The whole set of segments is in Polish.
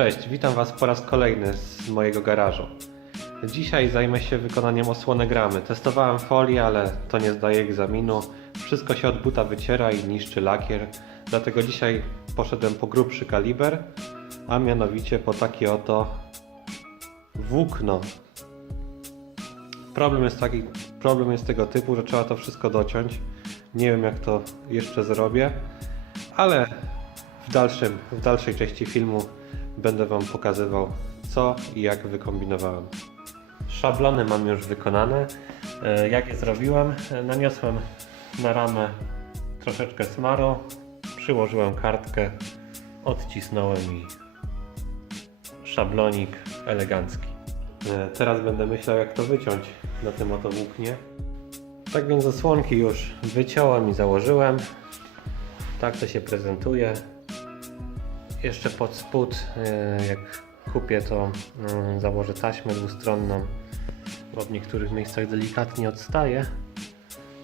Cześć, witam Was po raz kolejny z mojego garażu. Dzisiaj zajmę się wykonaniem osłonogramy. Testowałem folię, ale to nie zdaje egzaminu. Wszystko się od buta wyciera i niszczy lakier. Dlatego dzisiaj poszedłem po grubszy kaliber, a mianowicie po takie oto włókno. Problem jest taki, problem jest tego typu, że trzeba to wszystko dociąć. Nie wiem jak to jeszcze zrobię, ale w, dalszym, w dalszej części filmu będę Wam pokazywał co i jak wykombinowałem. Szablony mam już wykonane. E, Jak je zrobiłem? E, Naniosłem na ramę troszeczkę smaru, przyłożyłem kartkę, odcisnąłem i szablonik elegancki. E, Teraz będę myślał jak to wyciąć na tym oto włóknie. Tak więc zasłonki już wyciąłem i założyłem. Tak to się prezentuje. Jeszcze pod spód, e, jak kupię, to mm, założę taśmę dwustronną, bo w niektórych miejscach delikatnie odstaje.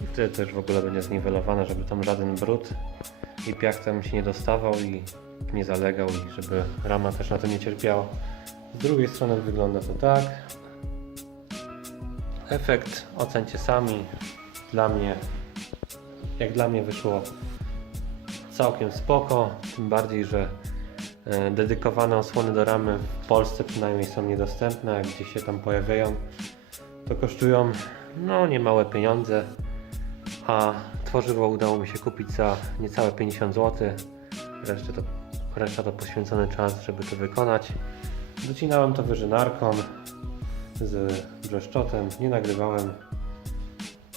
I wtedy też w ogóle będzie zniwelowane, żeby tam żaden brud i piach tam się nie dostawał i nie zalegał i żeby rama też na to nie cierpiała. Z drugiej strony wygląda to tak. Efekt ocencie sami. Dla mnie, jak dla mnie wyszło całkiem spoko, tym bardziej, że e, dedykowane osłony do ramy w Polsce przynajmniej są niedostępne, a gdzie się tam pojawiają, to kosztują no niemałe pieniądze, a tworzywo udało mi się kupić za niecałe 50 zł. Resztę to, reszta to poświęcony czas, żeby to wykonać. Docinałem to wyżynarką z brzeszczotem, nie nagrywałem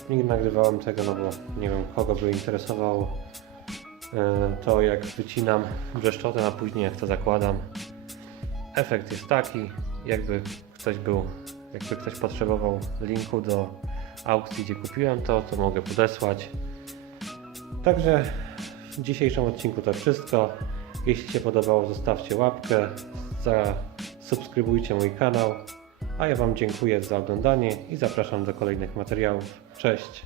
nie nagrywałem tego, no bo nie wiem kogo by interesowało e, to jak wycinam brzeszczotem, a później jak to zakładam. Efekt jest taki, jakby ktoś był, jakby ktoś potrzebował linku do aukcji, gdzie kupiłem to, to mogę podesłać. Także w dzisiejszym odcinku to wszystko. Jeśli się podobało, zostawcie łapkę, zasubskrybujcie mój kanał. A ja Wam dziękuję za oglądanie i zapraszam do kolejnych materiałów. Cześć!